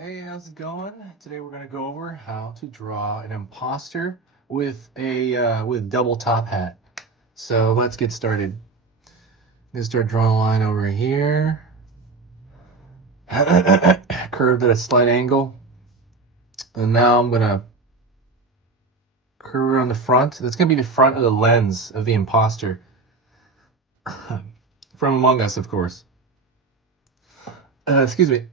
Hey, how's it going? Today we're gonna go over how to draw an imposter with a with double top hat. So let's get started. I'm gonna start drawing a line over here, curved at a slight angle, and now I'm gonna curve around the front. That's gonna be the front of the lens of the imposter from Among Us, of course. Excuse me.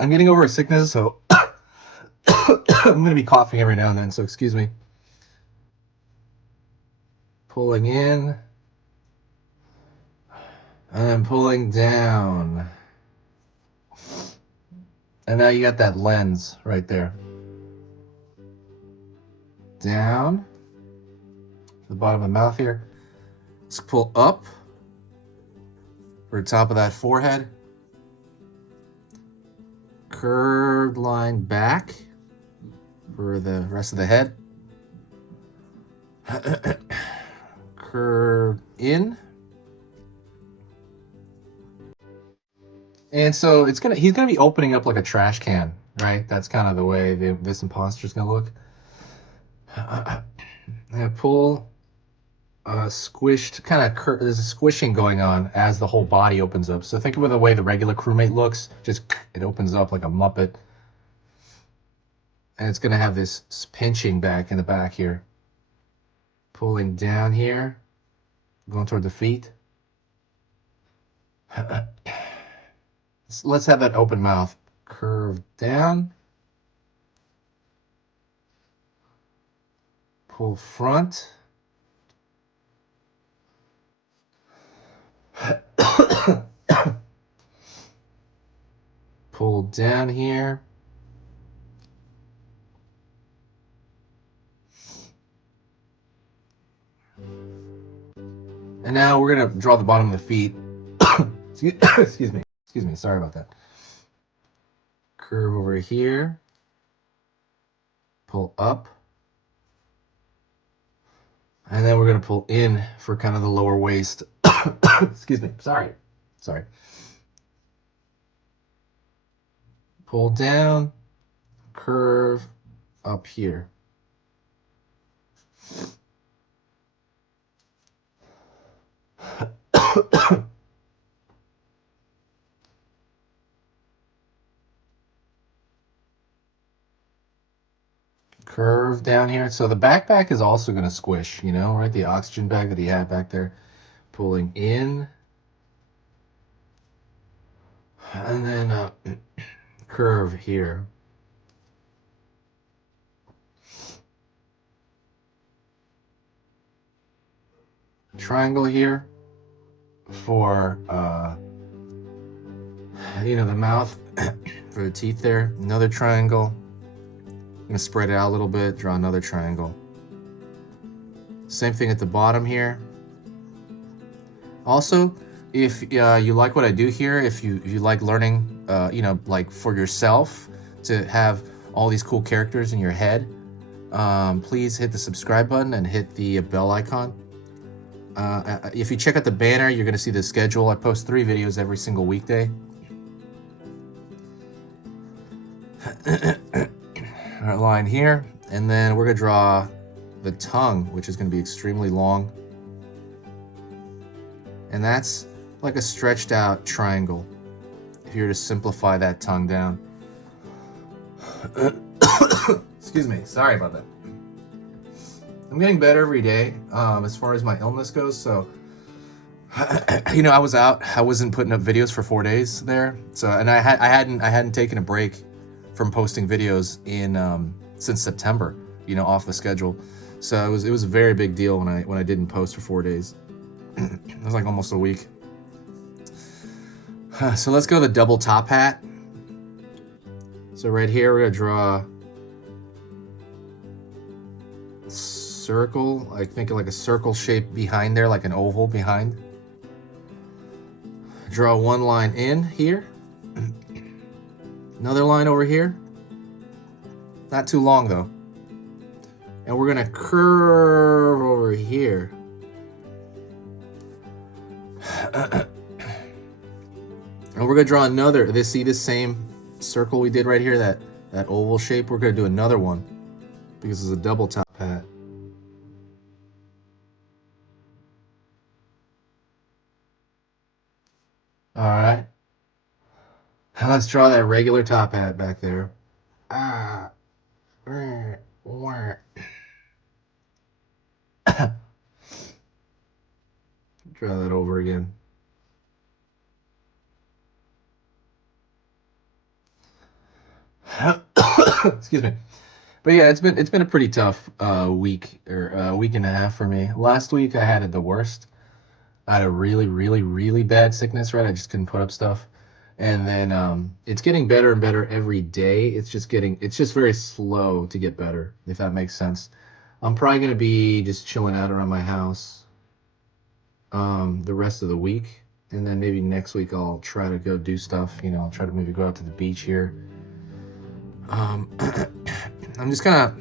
I'm getting over a sickness, so I'm gonna be coughing every now and then. So excuse me. Pulling in. And then pulling down. And now you got that lens right there. Down. The bottom of the mouth here. Let's pull up for the top of that forehead. Curved line back for the rest of the head. Curved in. And so he's gonna be opening up like a trash can, right? That's kind of the way this imposter is gonna look. And pull, squished, there's a squishing going on as the whole body opens up. So think of the way the regular crewmate looks. Just it opens up like a Muppet, and it's gonna have this pinching back in the back here, pulling down here, going toward the feet. Let's have that open mouth curve down, pull front, pull down here, and now we're gonna draw the bottom of the feet. Excuse me, sorry about that. Curve over here, pull up, and then we're gonna pull in for kind of the lower waist. Excuse me, sorry. Pull down, curve up here. Curve down here. So the backpack is also going to squish, right? The oxygen bag that he had back there. Pulling in. And then curve here. Triangle here for, the mouth, for the teeth there. Another triangle. I'm going to spread it out a little bit, draw another triangle. Same thing at the bottom here. Also, if you like what I do here, if you like learning, like for yourself to have all these cool characters in your head, please hit the subscribe button and hit the bell icon. If you check out the banner, you're going to see the schedule. I post 3 videos every single weekday. Our line here, and then we're going to draw the tongue, which is going to be extremely long. And that's like a stretched out triangle, if you were to simplify that tongue down. Excuse me, sorry about that. I'm getting better every day as far as my illness goes, so I was out. I wasn't putting up videos for 4 days there. So, and I hadn't taken a break from posting videos in since September, off the schedule. So it was a very big deal when I didn't post for 4 days. It was like almost a week. So let's go to the double top hat. So right here we're gonna draw a circle. I think like a circle shape behind there, like an oval behind. Draw one line in here. Another line over here. Not too long though. And we're gonna curve over here. And we're gonna draw another, see this same circle we did right here, that oval shape, we're going to do another one because it's a double top hat. All right. Now let's draw that regular top hat back there. Ah. Draw that over again. Excuse me. But yeah, it's been a pretty tough week or week and a half for me. Last week I had it the worst. I had a really, really, really bad sickness, right? I just couldn't put up stuff. And then it's getting better and better every day. It's just very slow to get better, if that makes sense. I'm probably gonna be just chilling out around my house the rest of the week, and then maybe next week I'll try to go do stuff. I'll try to maybe go out to the beach here. I'm just kind of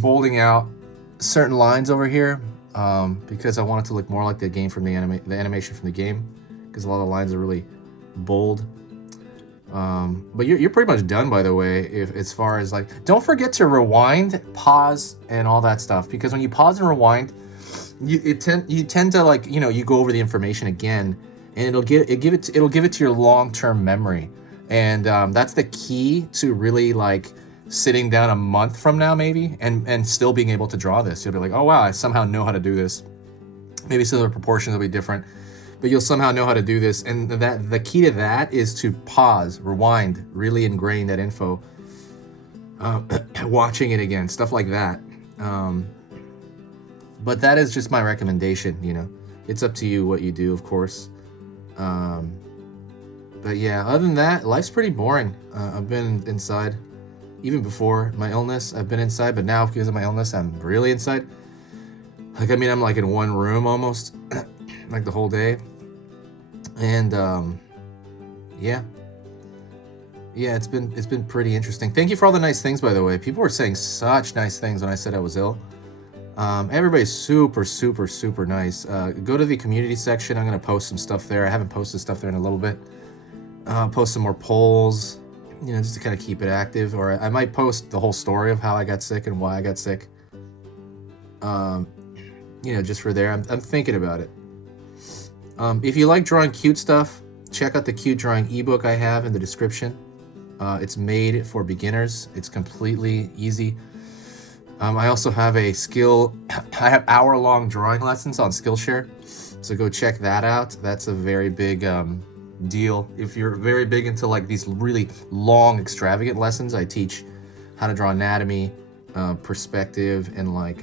bolding out certain lines over here because I want it to look more like the game from the animation from the game, because a lot of the lines are really bold. But you're pretty much done, by the way, if as far as like, don't forget to rewind, pause, and all that stuff, because when you pause and rewind, you tend to, like, you go over the information again, and it'll give it to your long-term memory. And that's the key to really, like, sitting down a month from now maybe and still being able to draw this. You'll be like, oh wow, I somehow know how to do this. Maybe some of the proportions will be different, but you'll somehow know how to do this. And that the key to that is to pause, rewind, really ingrain that info, watching it again, stuff like that. But that is just my recommendation. It's up to you what you do, of course. But yeah, other than that, life's pretty boring. I've been inside. Even before my illness, I've been inside, but now because of my illness, I'm really inside. Like, I'm like in one room almost, like the whole day. And yeah, it's been pretty interesting. Thank you for all the nice things, by the way. People were saying such nice things when I said I was ill. Everybody's super, super, super nice. Go to the community section. I'm gonna post some stuff there. I haven't posted stuff there in a little bit. Post some more polls, just to kind of keep it active. Or I might post the whole story of how I got sick and why I got sick. Just for there. I'm thinking about it. If you like drawing cute stuff, check out the cute drawing ebook I have in the description. It's made for beginners. It's completely easy. I also have I have hour-long drawing lessons on Skillshare, so go check that out. That's a very big deal. If you're very big into like these really long, extravagant lessons, I teach how to draw anatomy, perspective, and like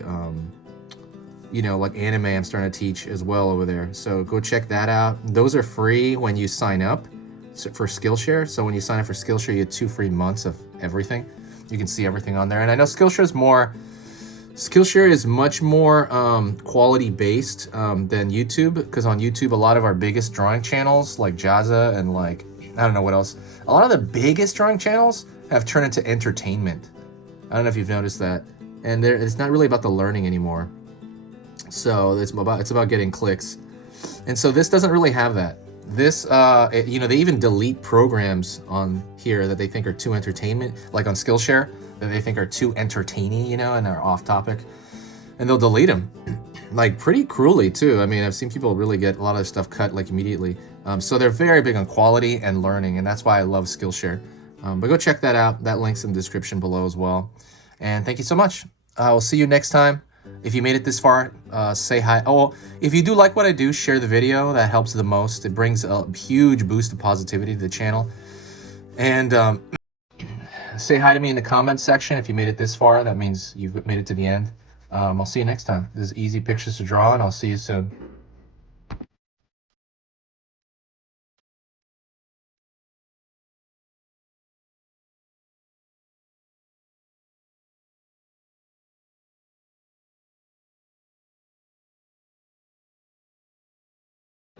anime I'm starting to teach as well over there. So go check that out. Those are free when you sign up for Skillshare. So when you sign up for Skillshare, you get 2 free months of everything. You can see everything on there. And I know Skillshare is much more quality based than YouTube, because on YouTube, a lot of our biggest drawing channels like Jazza and like, I don't know what else, a lot of the biggest drawing channels have turned into entertainment. I don't know if you've noticed that. And it's not really about the learning anymore. So it's about getting clicks. And so this doesn't really have that. This, they even delete programs on here that they think are too entertainment, like on Skillshare, that they think are too entertaining, and are off topic, and they'll delete them, like pretty cruelly too. I've seen people really get a lot of stuff cut like immediately. So they're very big on quality and learning, and that's why I love Skillshare. But go check that out. That link's in the description below as well. And thank you so much. We'll see you next time. If you made it this far, say hi. Oh, if you do like what I do, share the video. That helps the most. It brings a huge boost of positivity to the channel. And say hi to me in the comments section. If you made it this far, that means you've made it to the end. I'll see you next time. This is easy pictures to draw, and I'll see you soon.